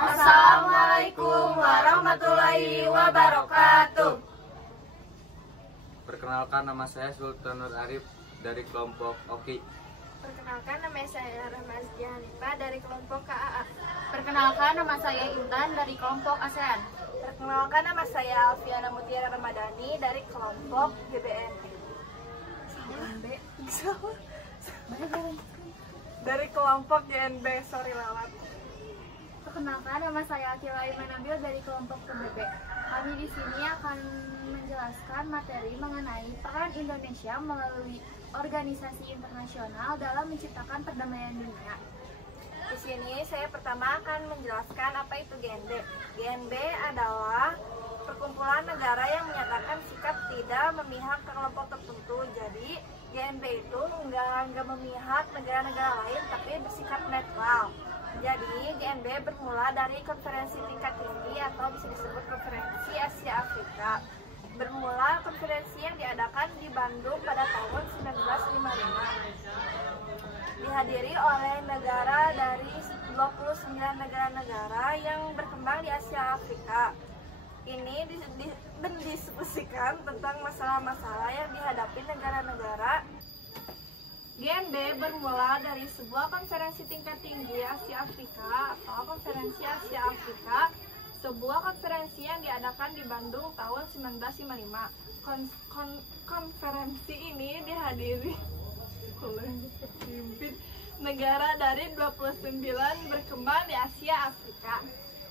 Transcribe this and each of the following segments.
Assalamualaikum warahmatullahi wabarakatuh. Perkenalkan, nama saya Sultan Nur Arif dari kelompok OKI. Perkenalkan, nama saya Rahmazia Hanifah dari kelompok KAA. Perkenalkan, nama saya Intan dari kelompok ASEAN. Perkenalkan, nama saya Alfiana Mutiara Ramadhani dari kelompok GBN. Dari kelompok GNB, sorry lewat. Perkenalkan, nama saya Akila Iman Nabil dari kelompok PBB. Kami di sini akan menjelaskan materi mengenai peran Indonesia melalui organisasi internasional dalam menciptakan perdamaian dunia. Di sini saya pertama akan menjelaskan apa itu GNB. GNB adalah perkumpulan negara yang menyatakan sikap tidak memihak ke kelompok tertentu. Jadi GNB itu nggak memihak negara-negara lain, tapi bersikap netral. Jadi GNB bermula dari konferensi tingkat tinggi atau bisa disebut konferensi Asia Afrika. Bermula konferensi yang diadakan di Bandung pada tahun 1955. Dihadiri oleh negara dari 29 negara-negara yang berkembang di Asia Afrika. Ini mendiskusikan tentang masalah-masalah yang dihadapi negara-negara. GNB bermula dari sebuah konferensi tingkat tinggi Asia Afrika atau konferensi Asia Afrika, sebuah konferensi yang diadakan di Bandung tahun 1955. Konferensi ini dihadiri oleh negara dari 29 berkembang di Asia Afrika.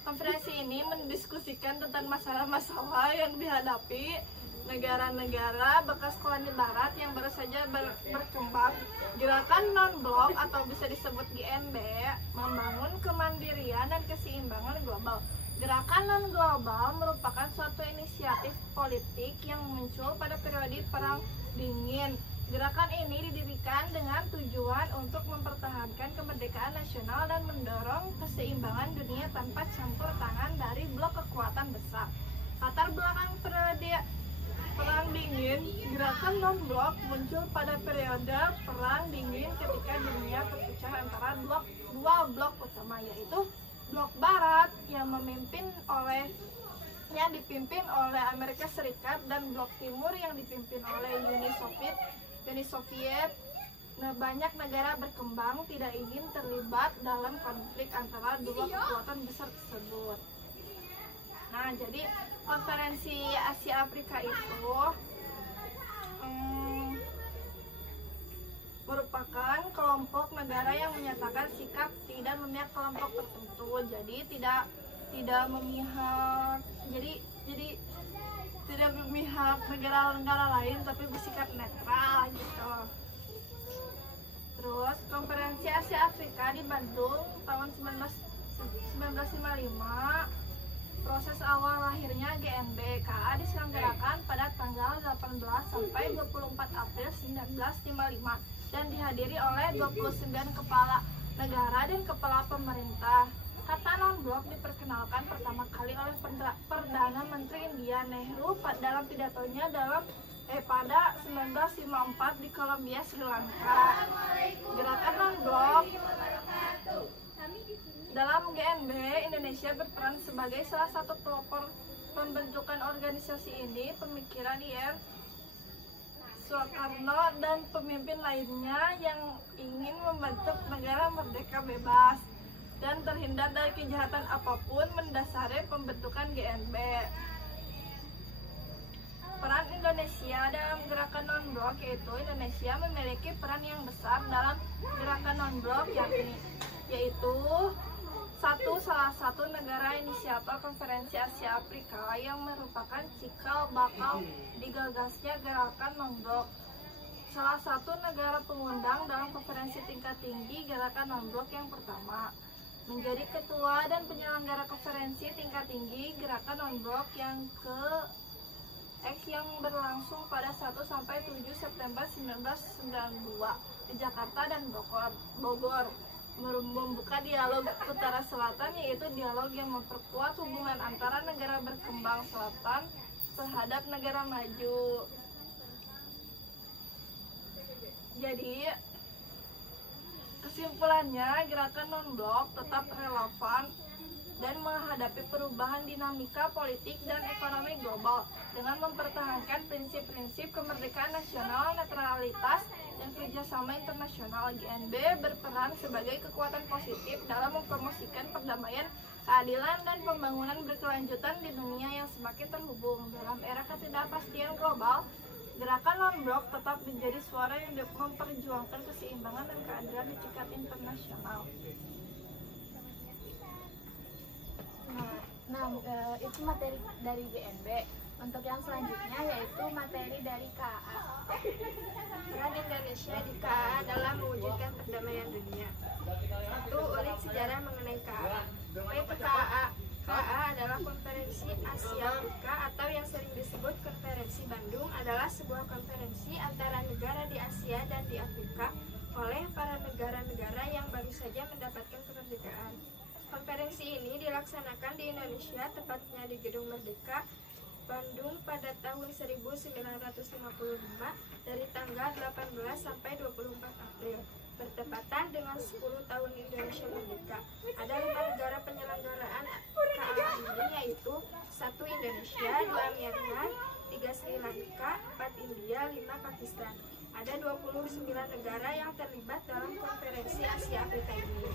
Konferensi ini mendiskusikan tentang masalah-masalah yang dihadapi negara-negara bekas koloni barat yang baru saja berkembang. Gerakan non-blok atau bisa disebut GNB membangun kemandirian dan keseimbangan global. Gerakan non-global merupakan suatu inisiatif politik yang muncul pada periode Perang Dingin. Gerakan ini didirikan dengan tujuan untuk mempertahankan kemerdekaan nasional dan mendorong keseimbangan dunia tanpa campur tangan dari blok kekuatan besar. Latar belakang periode Perang Dingin, gerakan non-blok muncul pada periode Perang Dingin ketika dunia terpecah antara dua blok utama, yaitu blok Barat yang dipimpin oleh Amerika Serikat dan blok Timur yang dipimpin oleh Uni Soviet. Nah, banyak negara berkembang tidak ingin terlibat dalam konflik antara dua kekuatan besar tersebut. Nah, jadi konferensi Asia Afrika itu merupakan kelompok negara yang menyatakan sikap tidak memihak kelompok tertentu. Jadi tidak memihak, jadi tidak memihak negara-negara lain, tapi bersikap netral gitu. Terus konferensi Asia Afrika di Bandung tahun 1955. Proses awal lahirnya GNB KA diselenggarakan pada tanggal 18 sampai 24 April 1955 dan dihadiri oleh 29 kepala negara dan kepala pemerintah. Kata non-blok diperkenalkan pertama kali oleh Perdana Menteri India Nehru dalam pidatonya pada 1954 di Columbia, Sri Lanka. Gerakan non-blok dalam GNB, Indonesia berperan sebagai salah satu pelopor pembentukan organisasi ini. Pemikiran IR Soekarno dan pemimpin lainnya yang ingin membentuk negara merdeka bebas dan terhindar dari kejahatan apapun mendasari pembentukan GNB. Peran Indonesia dalam gerakan non-blok, yaitu Indonesia memiliki peran yang besar dalam gerakan non-blok, yaitu salah satu negara inisiator konferensi Asia Afrika yang merupakan cikal bakal digagasnya gerakan non-blok. Salah satu negara pengundang dalam konferensi tingkat tinggi gerakan non-blok yang pertama. Menjadi ketua dan penyelenggara konferensi tingkat tinggi gerakan non-blok yang berlangsung pada 1 sampai 7 September 1992 di Jakarta dan Bogor. Membuka dialog Utara Selatan, yaitu dialog yang memperkuat hubungan antara negara berkembang selatan terhadap negara maju. Jadi kesimpulannya, gerakan non-blok tetap relevan dan menghadapi perubahan dinamika politik dan ekonomi global dengan mempertahankan prinsip-prinsip kemerdekaan nasional, netralitas, dan kerjasama internasional. GNB berperan sebagai kekuatan positif dalam mempromosikan perdamaian, keadilan, dan pembangunan berkelanjutan di dunia yang semakin terhubung. Dalam era ketidakpastian global, gerakan non-blok tetap menjadi suara yang memperjuangkan keseimbangan dan keadilan di tingkat internasional. Itu materi dari GNB. Untuk yang selanjutnya yaitu materi dari KAA. Peran Indonesia di KAA dalam mewujudkan perdamaian dunia. 1. Ulik sejarah mengenai KAA. Apa itu KAA? KAA adalah Konferensi Asia Afrika atau yang sering disebut Konferensi Bandung, adalah sebuah konferensi antara negara di Asia dan di Afrika oleh para negara-negara yang baru saja mendapatkan kemerdekaan. Konferensi ini dilaksanakan di Indonesia, tepatnya di Gedung Merdeka, Bandung pada tahun 1955 dari tanggal 18 sampai 24 April, bertepatan dengan 10 tahun Indonesia merdeka. Ada 5 negara penyelenggaraan KAA ini, yaitu 1 Indonesia, 2 Myanmar, 3 Sri Lanka, 4 India, 5 Pakistan. Ada 29 negara yang terlibat dalam konferensi Asia Afrika ini.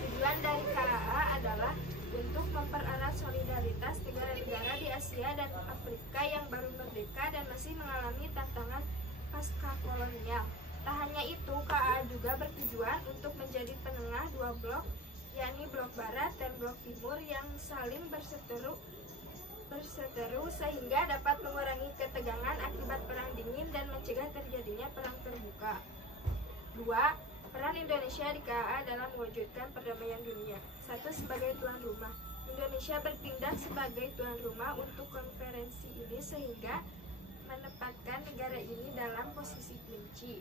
Tujuan dari KAA adalah untuk mempererat solidaritas negara-negara di Asia dan Afrika yang baru merdeka dan masih mengalami tantangan pasca kolonial. Tak hanya itu, KAA juga bertujuan untuk menjadi penengah dua blok, yakni blok barat dan blok timur yang saling berseteru sehingga dapat mengurangi ketegangan akibat perang dingin dan mencegah terjadinya perang terbuka. 2. Peran Indonesia di KAA dalam mewujudkan perdamaian dunia. 1. Sebagai tuan rumah. Indonesia bertindak sebagai tuan rumah untuk konferensi ini sehingga menempatkan negara ini dalam posisi kunci.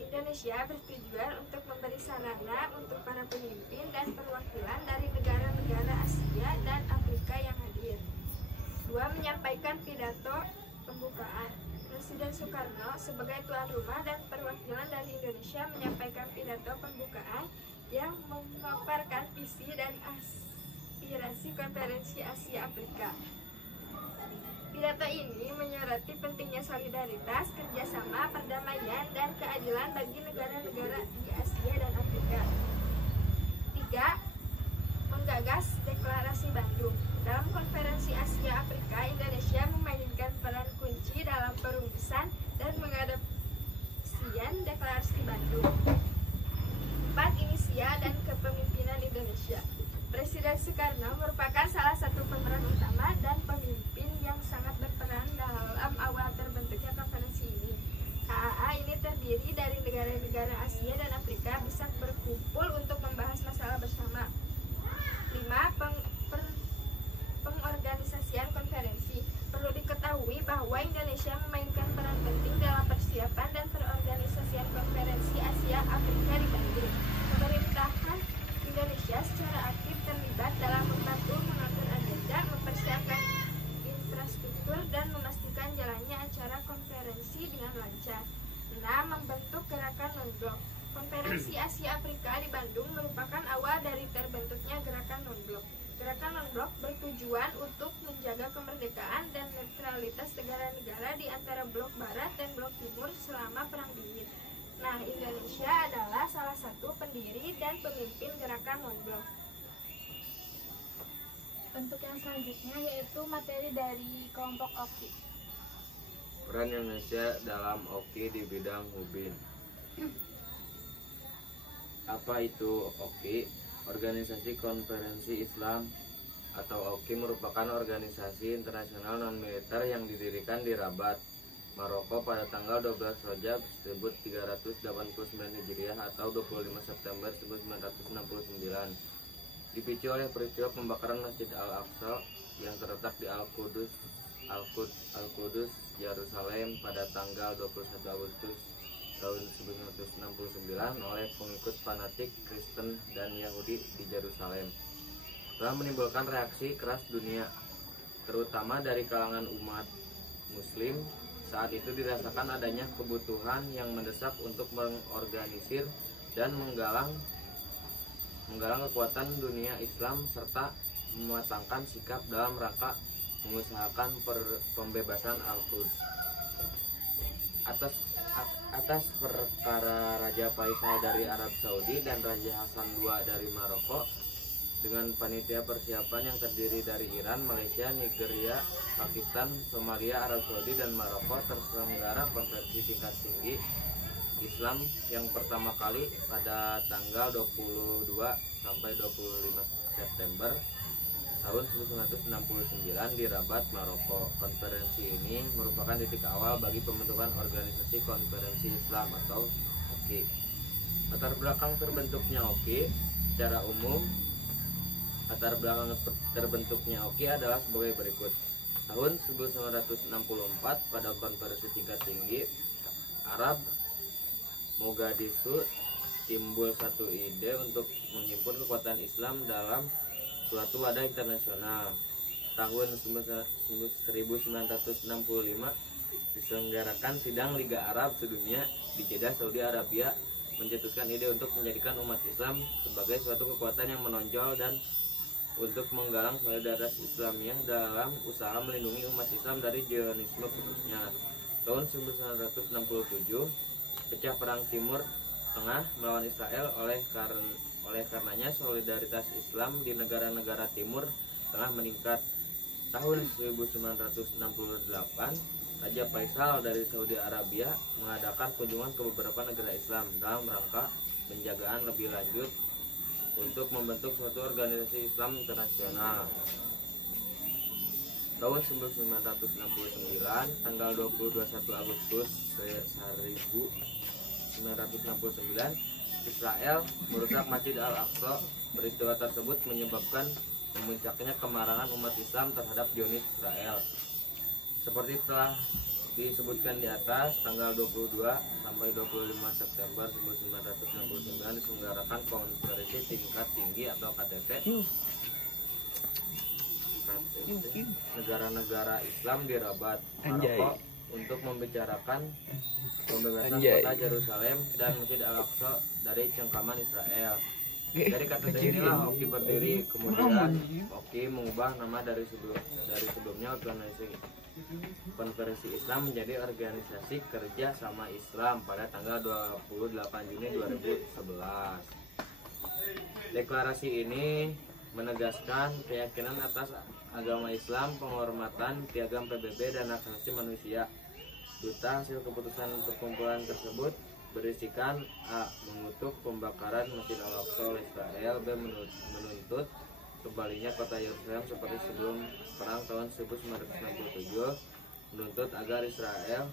Indonesia bertujuan untuk memberi sarana untuk para pemimpin dan perwakilan dari negara-negara Asia dan Afrika yang hadir. 2. Menyampaikan pidato pembukaan. Presiden Soekarno sebagai tuan rumah dan perwakilan dari Indonesia menyampaikan pidato pembukaan yang memaparkan visi dan aspirasi konferensi Asia Afrika. Pidato ini menyoroti pentingnya solidaritas, kerjasama, perdamaian, dan keadilan bagi negara-negara di Asia dan Afrika. 3. Menggagas Deklarasi Bandung. Dalam konferensi Asia Afrika, Indonesia memainkan peran kunci dalam perumusan dan mengadopsian Deklarasi Bandung. 4. Inisia dan kepemimpinan Indonesia. Presiden Soekarno merupakan salah satu pemeran utama dan pemimpin yang sangat berperan dalam awal terbentuknya konferensi ini. KAA ini terdiri dari negara-negara Asia dan Afrika bisa berkumpul untuk membahas masalah bersama. 5. Pengorganisasian konferensi. Perlu diketahui bahwa Indonesia memainkan peran penting dalam persiapan dan perorganisasian konferensi Asia Afrika di Bandung. Pemerintahan Indonesia secara aktif terlibat dalam membantu mengatur agenda, mempersiapkan infrastruktur, dan memastikan jalannya acara konferensi dengan lancar. 6. Membentuk gerakan non-blok. Konferensi Asia Afrika di Bandung merupakan awal dari terbentuknya gerakan non-blok. Gerakan non-blok bertujuan untuk menjaga kemerdekaan dan netralitas negara-negara di antara blok barat dan blok timur selama Perang Dingin. Nah, Indonesia adalah salah satu pendiri dan pemimpin gerakan non-blok. Untuk yang selanjutnya yaitu materi dari kelompok OKI. Peran Indonesia dalam OKI di bidang Hubin. Apa itu OKI? Organisasi Konferensi Islam atau OKI merupakan organisasi internasional non-militer yang didirikan di Rabat, Maroko pada tanggal 12 Rajab 1389 Hijriah atau 25 September 1969. Dipicu oleh peristiwa pembakaran Masjid Al-Aqsa yang terletak di Al-Qudus, Yerusalem pada tanggal 21 Agustus tahun 1969 oleh pengikut fanatik Kristen dan Yahudi di Yerusalem, telah menimbulkan reaksi keras dunia, terutama dari kalangan umat Muslim. Saat itu dirasakan adanya kebutuhan yang mendesak untuk mengorganisir dan menggalang menggalang kekuatan dunia Islam serta mematangkan sikap dalam rangka mengusahakan pembebasan Al-Quds. Atas perkara Raja Faisal dari Arab Saudi dan Raja Hasan II dari Maroko, dengan panitia persiapan yang terdiri dari Iran, Malaysia, Nigeria, Pakistan, Somalia, Arab Saudi, dan Maroko, terselenggara konferensi tingkat tinggi Islam yang pertama kali pada tanggal 22 sampai 25 September tahun 1969 di Rabat, Maroko. Konferensi ini merupakan titik awal bagi pembentukan organisasi konferensi Islam atau OKI. Latar belakang terbentuknya OKI secara umum, latar belakang terbentuknya OKI adalah sebagai berikut. Tahun 1964 pada konferensi tingkat tinggi Arab Mogadishu timbul satu ide untuk menghimpun kekuatan Islam dalam suatu wadah internasional. Tahun 1965 diselenggarakan sidang Liga Arab Sedunia di Jeddah, Saudi Arabia, mencetuskan ide untuk menjadikan umat Islam sebagai suatu kekuatan yang menonjol dan untuk menggalang solidaritas Islamiyah dalam usaha melindungi umat Islam dari Zionisme khususnya. Tahun 1967 pecah perang Timur Tengah melawan Israel. Oleh karenanya solidaritas Islam di negara-negara Timur Tengah meningkat. Tahun 1968 Raja Faisal dari Saudi Arabia mengadakan kunjungan ke beberapa negara Islam dalam rangka penjagaan lebih lanjut untuk membentuk suatu organisasi Islam internasional. Tahun 1969 tanggal 21 Agustus 1969 Israel merusak Masjid Al-Aqsa. Peristiwa tersebut menyebabkan memuncaknya kemarahan umat Islam terhadap Zionis Israel. Seperti telah disebutkan di atas, tanggal 22 sampai 25 September 1969 diselenggarakan konferensi tingkat tinggi atau KTT negara-negara Islam di Rabat, Maroko, untuk membicarakan pembebasan kota Yerusalem dan Masjid Al-Aqsa dari cengkaman Israel. Dari KTT inilah OKI berdiri. Kemudian OKI mengubah nama dari sebelumnya organisasi Konferensi Islam menjadi Organisasi Kerja Sama Islam pada tanggal 28 Juni 2011. Deklarasi ini menegaskan keyakinan atas agama Islam, penghormatan piagam PBB dan hak asasi manusia. Duta hasil keputusan perkumpulan tersebut berisikan: A. Mengutuk pembakaran Masjid Al-Aqsa oleh Israel. B. Menuntut kembalinya kota Yerusalem seperti sebelum perang tahun 1967. Menuntut agar Israel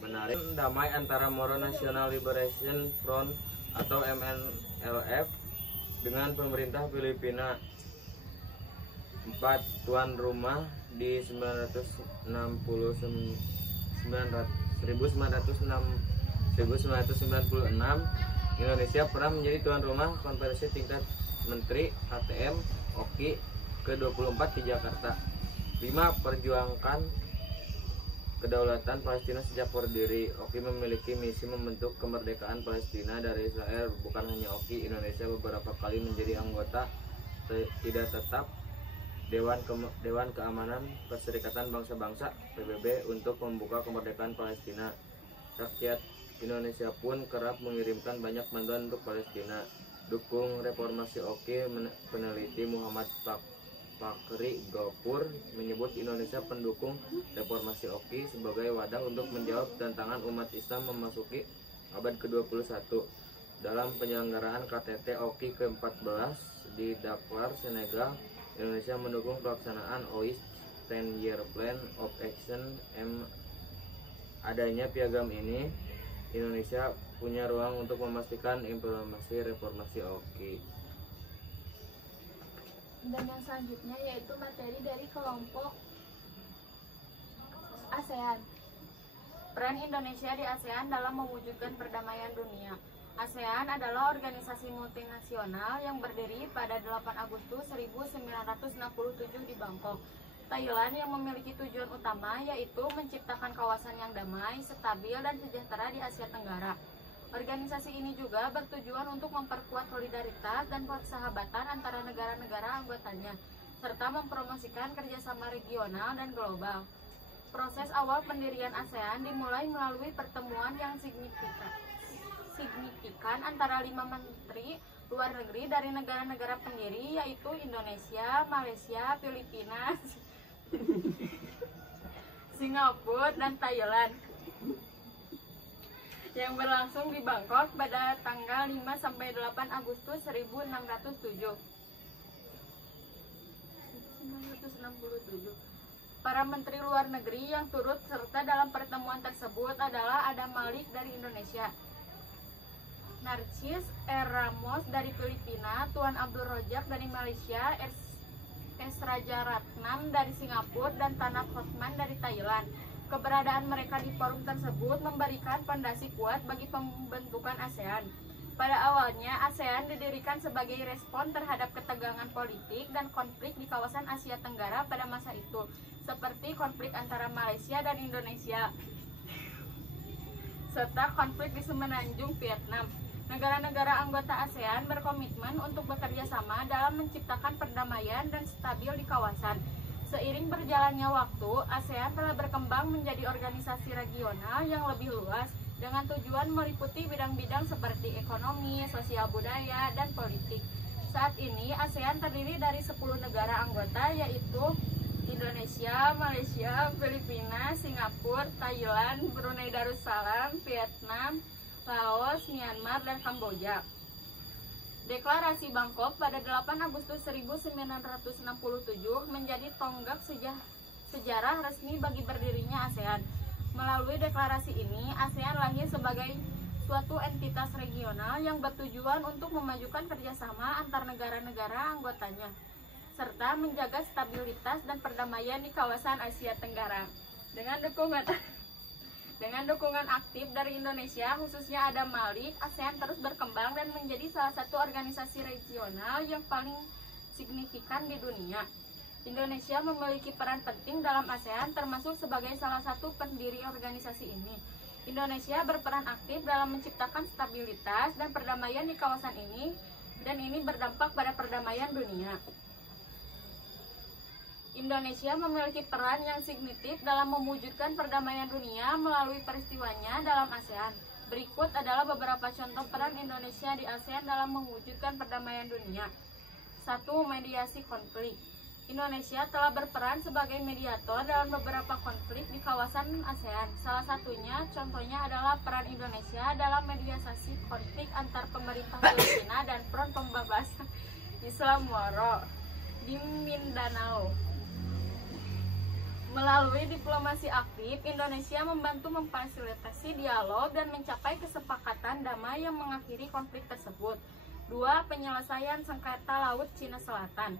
menarik damai antara Moro National Liberation Front atau MNLF dengan pemerintah Filipina. 4. Tuan rumah di 1996 Indonesia pernah menjadi tuan rumah konferensi tingkat menteri ATM OKI ke-24 di Jakarta. 5. Perjuangkan kedaulatan Palestina sejak berdiri. OKI memiliki misi membentuk kemerdekaan Palestina dari Israel. Bukan hanya OKI, Indonesia beberapa kali menjadi anggota tidak tetap Dewan Keamanan Perserikatan Bangsa-Bangsa PBB untuk membuka kemerdekaan Palestina. Rakyat Indonesia pun kerap mengirimkan banyak bantuan untuk Palestina. Dukung reformasi OKI. Peneliti Muhammad Fakri Gopur menyebut Indonesia pendukung reformasi OKI sebagai wadah untuk menjawab tantangan umat Islam memasuki abad ke-21. Dalam penyelenggaraan KTT OKI ke-14 di Dakar, Senegal, Indonesia mendukung pelaksanaan OIS 10-Year Plan of Action. Adanya piagam ini, Indonesia punya ruang untuk memastikan implementasi reformasi OKI. Dan yang selanjutnya yaitu materi dari kelompok ASEAN. Peran Indonesia di ASEAN dalam mewujudkan perdamaian dunia. ASEAN adalah organisasi multinasional yang berdiri pada 8 Agustus 1967 di Bangkok, Thailand, yang memiliki tujuan utama yaitu menciptakan kawasan yang damai, stabil, dan sejahtera di Asia Tenggara. Organisasi ini juga bertujuan untuk memperkuat solidaritas dan persahabatan antara negara-negara anggotanya, serta mempromosikan kerjasama regional dan global. Proses awal pendirian ASEAN dimulai melalui pertemuan yang signifikan antara 5 menteri luar negeri dari negara-negara pendiri, yaitu Indonesia, Malaysia, Filipina, Singapura, dan Thailand, yang berlangsung di Bangkok pada tanggal 5-8 Agustus 1967. Para menteri luar negeri yang turut serta dalam pertemuan tersebut adalah Adam Malik dari Indonesia, Narcis R. Ramos dari Filipina, Tuan Abdul Rojak dari Malaysia, S. Rajaratnam dari Singapura, dan Tanap Hosman dari Thailand. Keberadaan mereka di forum tersebut memberikan fondasi kuat bagi pembentukan ASEAN. Pada awalnya, ASEAN didirikan sebagai respon terhadap ketegangan politik dan konflik di kawasan Asia Tenggara pada masa itu, seperti konflik antara Malaysia dan Indonesia, serta konflik di Semenanjung Vietnam. Negara-negara anggota ASEAN berkomitmen untuk bekerja sama dalam menciptakan perdamaian dan stabil di kawasan. Seiring berjalannya waktu, ASEAN telah berkembang menjadi organisasi regional yang lebih luas dengan tujuan meliputi bidang-bidang seperti ekonomi, sosial budaya, dan politik. Saat ini, ASEAN terdiri dari 10 negara anggota, yaitu Indonesia, Malaysia, Filipina, Singapura, Thailand, Brunei Darussalam, Vietnam, Laos, Myanmar, dan Kamboja. Deklarasi Bangkok pada 8 Agustus 1967 menjadi tonggak sejarah resmi bagi berdirinya ASEAN. Melalui deklarasi ini, ASEAN lahir sebagai suatu entitas regional yang bertujuan untuk memajukan kerjasama antar negara-negara anggotanya, serta menjaga stabilitas dan perdamaian di kawasan Asia Tenggara. Dengan dukungan aktif dari Indonesia, khususnya Adam Malik, ASEAN terus berkembang dan menjadi salah satu organisasi regional yang paling signifikan di dunia. Indonesia memiliki peran penting dalam ASEAN, termasuk sebagai salah satu pendiri organisasi ini. Indonesia berperan aktif dalam menciptakan stabilitas dan perdamaian di kawasan ini, dan ini berdampak pada perdamaian dunia. Indonesia memiliki peran yang signifikan dalam mewujudkan perdamaian dunia melalui peristiwanya dalam ASEAN. Berikut adalah beberapa contoh peran Indonesia di ASEAN dalam mewujudkan perdamaian dunia. 1. Mediasi konflik. Indonesia telah berperan sebagai mediator dalam beberapa konflik di kawasan ASEAN. Salah satunya, contohnya adalah peran Indonesia dalam mediasi konflik antar pemerintah Filipina dan Front Pembebasan Islam Moro di Mindanao. Melalui diplomasi aktif, Indonesia membantu memfasilitasi dialog dan mencapai kesepakatan damai yang mengakhiri konflik tersebut. 2. Penyelesaian sengketa Laut Cina Selatan.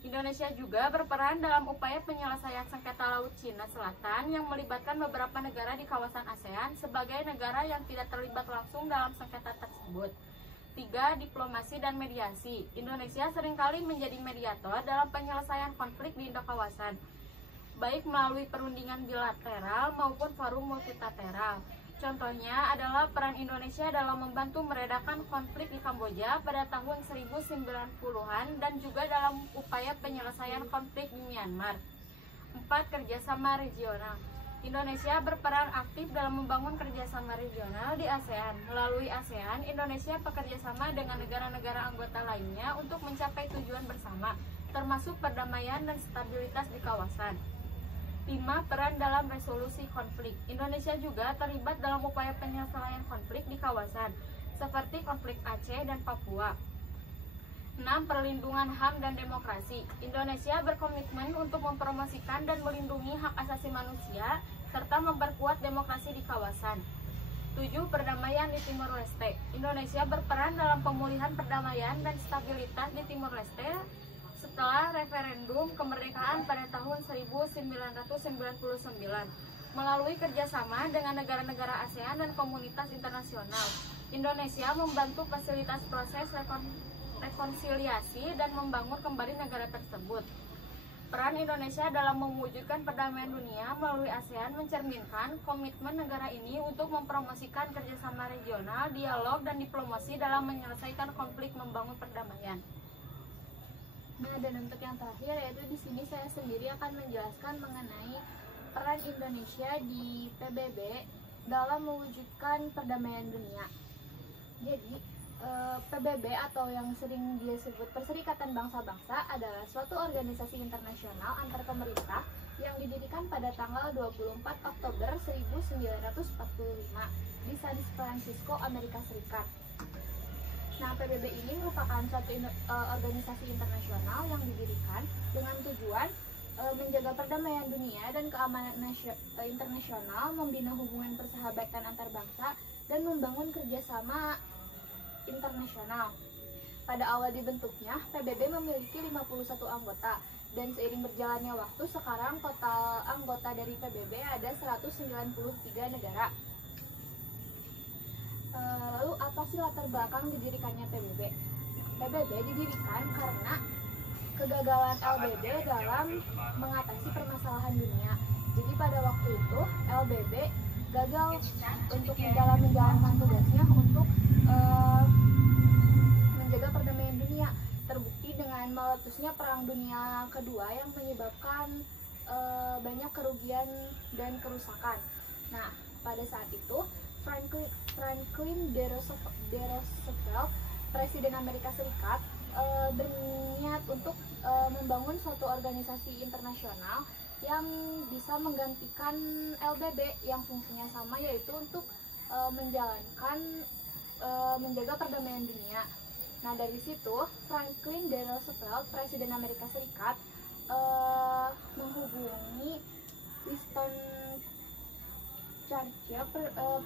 Indonesia juga berperan dalam upaya penyelesaian sengketa Laut Cina Selatan yang melibatkan beberapa negara di kawasan ASEAN sebagai negara yang tidak terlibat langsung dalam sengketa tersebut. 3. Diplomasi dan mediasi. Indonesia seringkali menjadi mediator dalam penyelesaian konflik di Indo-kawasan, baik melalui perundingan bilateral maupun forum multilateral. Contohnya adalah peran Indonesia dalam membantu meredakan konflik di Kamboja pada tahun 1990-an dan juga dalam upaya penyelesaian konflik di Myanmar. 4. Kerjasama regional. Indonesia berperan aktif dalam membangun kerjasama regional di ASEAN. Melalui ASEAN, Indonesia bekerjasama dengan negara-negara anggota lainnya untuk mencapai tujuan bersama, termasuk perdamaian dan stabilitas di kawasan. 5. Peran dalam resolusi konflik. Indonesia juga terlibat dalam upaya penyelesaian konflik di kawasan, seperti konflik Aceh dan Papua. 6. Perlindungan HAM dan demokrasi. Indonesia berkomitmen untuk mempromosikan dan melindungi hak asasi manusia, serta memperkuat demokrasi di kawasan. 7. Perdamaian di Timur Leste. Indonesia berperan dalam pemulihan perdamaian dan stabilitas di Timur Leste setelah referendum kemerdekaan pada tahun 1999. Melalui kerjasama dengan negara-negara ASEAN dan komunitas internasional, Indonesia membantu fasilitas proses rekonsiliasi dan membangun kembali negara tersebut. Peran Indonesia dalam mewujudkan perdamaian dunia melalui ASEAN mencerminkan komitmen negara ini untuk mempromosikan kerjasama regional, dialog, dan diplomasi dalam menyelesaikan konflik membangun perdamaian. Nah, dan untuk yang terakhir yaitu di sini saya sendiri akan menjelaskan mengenai peran Indonesia di PBB dalam mewujudkan perdamaian dunia. Jadi, PBB atau yang sering disebut Perserikatan Bangsa-Bangsa adalah suatu organisasi internasional antar pemerintah yang didirikan pada tanggal 24 Oktober 1945 di San Francisco, Amerika Serikat. Nah, PBB ini merupakan suatu organisasi internasional yang didirikan dengan tujuan menjaga perdamaian dunia dan keamanan internasional, membina hubungan persahabatan antar bangsa, dan membangun kerjasama internasional. Pada awal dibentuknya, PBB memiliki 51 anggota, dan seiring berjalannya waktu, sekarang total anggota dari PBB ada 193 negara. Lalu apa sih latar belakang didirikannya PBB? PBB didirikan karena kegagalan LBB dalam mengatasi permasalahan dunia. Jadi pada waktu itu LBB gagal untuk menjalankan tugasnya untuk menjaga perdamaian dunia. Terbukti dengan meletusnya Perang Dunia Kedua yang menyebabkan banyak kerugian dan kerusakan. Nah, pada saat itu Franklin D. Roosevelt, Presiden Amerika Serikat, berniat untuk membangun suatu organisasi internasional yang bisa menggantikan LBB yang fungsinya sama, yaitu untuk menjaga perdamaian dunia. Nah, dari situ Franklin D. Roosevelt, Presiden Amerika Serikat, menghubungi Winston Churchill,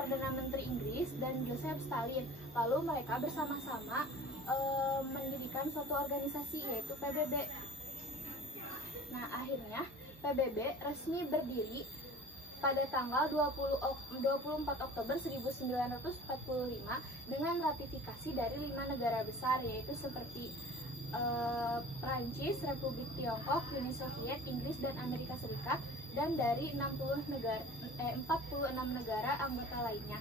Perdana Menteri Inggris, dan Joseph Stalin. Lalu mereka bersama-sama mendirikan suatu organisasi, yaitu PBB. Nah, akhirnya PBB resmi berdiri pada tanggal 24 Oktober 1945 dengan ratifikasi dari 5 negara besar, yaitu seperti Prancis, Republik Tiongkok, Uni Soviet, Inggris, dan Amerika Serikat, dan dari 46 negara anggota lainnya.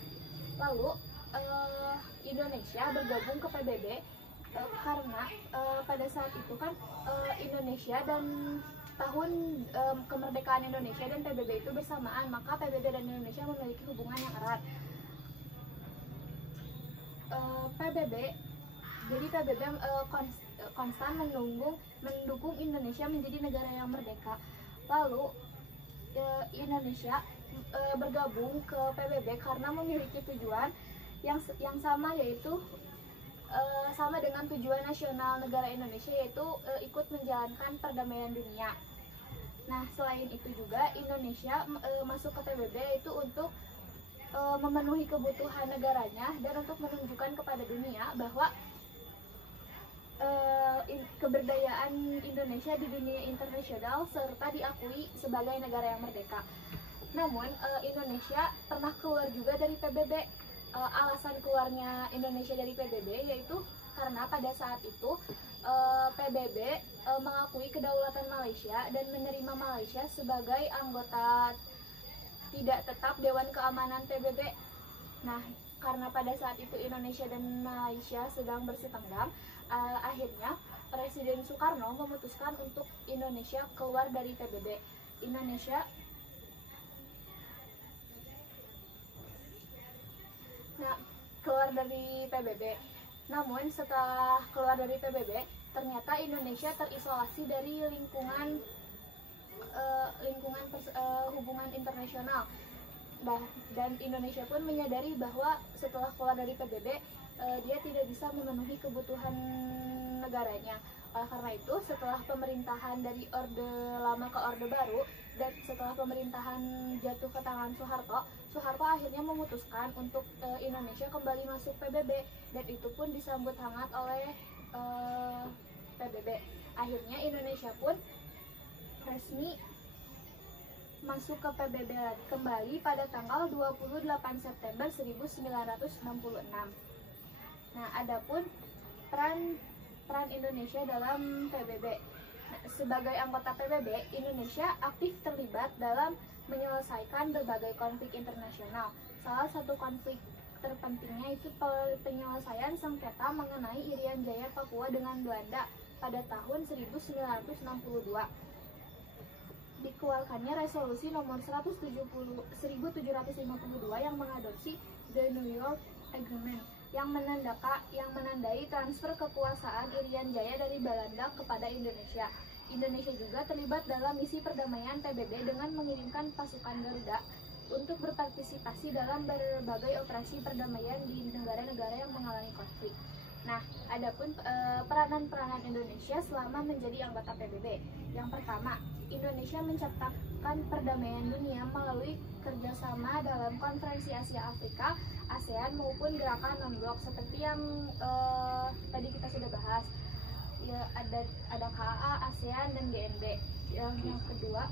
Lalu Indonesia bergabung ke PBB karena pada saat itu kan Indonesia dan tahun kemerdekaan Indonesia dan PBB itu bersamaan, maka PBB dan Indonesia memiliki hubungan yang erat. Jadi PBB konstan mendukung Indonesia menjadi negara yang merdeka. Lalu Indonesia bergabung ke PBB karena memiliki tujuan yang sama, yaitu sama dengan tujuan nasional negara Indonesia, yaitu ikut menjalankan perdamaian dunia. Nah, selain itu juga Indonesia masuk ke PBB itu untuk memenuhi kebutuhan negaranya dan untuk menunjukkan kepada dunia bahwa keberdayaan Indonesia di dunia internasional serta diakui sebagai negara yang merdeka. Namun Indonesia pernah keluar juga dari PBB. Alasan keluarnya Indonesia dari PBB yaitu karena pada saat itu PBB mengakui kedaulatan Malaysia dan menerima Malaysia sebagai anggota tidak tetap Dewan Keamanan PBB. Nah, karena pada saat itu Indonesia dan Malaysia sedang bersitenggang, akhirnya Presiden Soekarno memutuskan untuk Indonesia keluar dari PBB. Indonesia keluar dari PBB. Namun setelah keluar dari PBB, ternyata Indonesia terisolasi dari lingkungan hubungan internasional. Dan Indonesia pun menyadari bahwa setelah keluar dari PBB, dia tidak bisa memenuhi kebutuhan negaranya. Karena itu, setelah pemerintahan dari Orde Lama ke Orde Baru, dan setelah pemerintahan jatuh ke tangan Soeharto akhirnya memutuskan untuk Indonesia kembali masuk PBB, dan itu pun disambut hangat oleh PBB. Akhirnya Indonesia pun resmi masuk ke PBB kembali pada tanggal 28 September 1966. Nah, adapun peran Indonesia dalam PBB. Nah, Sebagai anggota PBB, Indonesia aktif terlibat dalam menyelesaikan berbagai konflik internasional. Salah satu konflik terpentingnya itu penyelesaian sengketa mengenai Irian Jaya Papua dengan Belanda pada tahun 1962. Dikeluarkannya resolusi nomor 1752 yang mengadopsi The New York Agreement yang menandai transfer kekuasaan Irian Jaya dari Belanda kepada Indonesia. Indonesia juga terlibat dalam misi perdamaian PBB dengan mengirimkan pasukan Garuda untuk berpartisipasi dalam berbagai operasi perdamaian di negara-negara yang mengalami konflik. Nah, adapun peranan-peranan Indonesia selama menjadi anggota PBB. Yang pertama, Indonesia mencetakkan perdamaian dunia melalui kerjasama dalam Konferensi Asia Afrika, ASEAN maupun gerakan non-blok seperti yang tadi kita sudah bahas. Ya, ada KA, ASEAN, dan GNB. Yang kedua,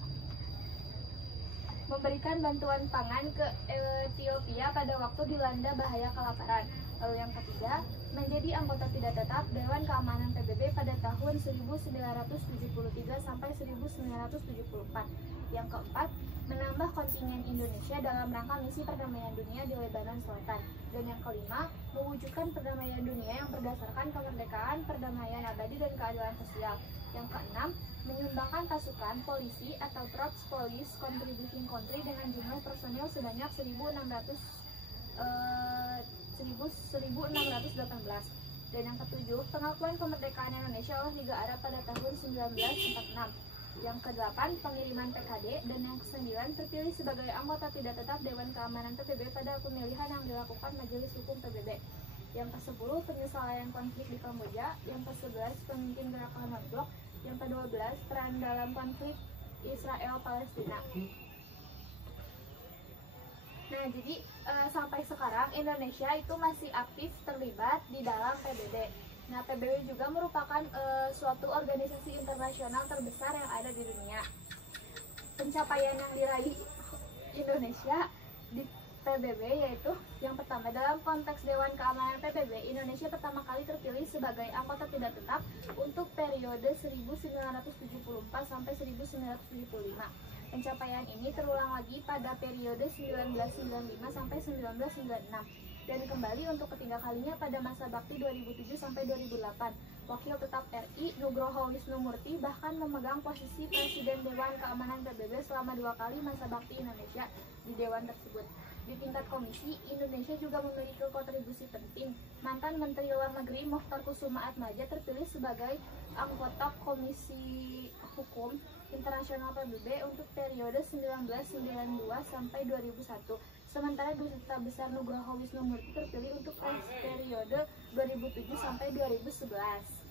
memberikan bantuan pangan ke Ethiopia pada waktu dilanda bahaya kelaparan. Lalu yang ketiga, menjadi anggota tidak tetap Dewan Keamanan PBB pada tahun 1973 sampai 1974. Yang keempat, menambah kontingen Indonesia dalam rangka misi perdamaian dunia di Lebanon Selatan. Dan yang kelima, mewujudkan perdamaian dunia yang berdasarkan kemerdekaan, perdamaian abadi, dan keadilan sosial. Yang keenam, menyumbangkan pasukan polisi atau Troops Police Contributing Country dengan jumlah personil sebanyak 1.618. Dan yang ketujuh, pengakuan kemerdekaan Indonesia oleh Liga Arab pada tahun 1946. Yang kedelapan, pengiriman PKD. Dan yang kesembilan, terpilih sebagai anggota tidak tetap Dewan Keamanan PBB pada pemilihan yang dilakukan Majelis Hukum PBB. Yang ke-10, penyelesaian konflik di Kamboja. Yang ke-11, pemimpin gerakan non-blok. Yang ke-12, peran dalam konflik Israel-Palestina. Nah, jadi sampai sekarang Indonesia itu masih aktif terlibat di dalam PBB. Nah, PBB juga merupakan suatu organisasi internasional terbesar yang ada di dunia. Pencapaian yang diraih Indonesia di PBB yaitu yang pertama, dalam konteks Dewan Keamanan PBB, Indonesia pertama kali terpilih sebagai anggota tidak tetap untuk periode 1974 sampai 1975. Pencapaian ini terulang lagi pada periode 1995 sampai 1996 dan kembali untuk ketiga kalinya pada masa bakti 2007 sampai 2008. Wakil tetap RI Nugroho Wisnumurti bahkan memegang posisi Presiden Dewan Keamanan PBB selama 2 kali masa bakti Indonesia di dewan tersebut. Di tingkat komisi, Indonesia juga memiliki kontribusi penting. Mantan Menteri Luar Negeri Mokhtar Kusuma Atmaja terpilih sebagai anggota Komisi Hukum Internasional PBB untuk periode 1992 sampai 2001. Sementara Duta Besar Nugroho Wisnumurti terpilih untuk periode 2007 sampai 2011.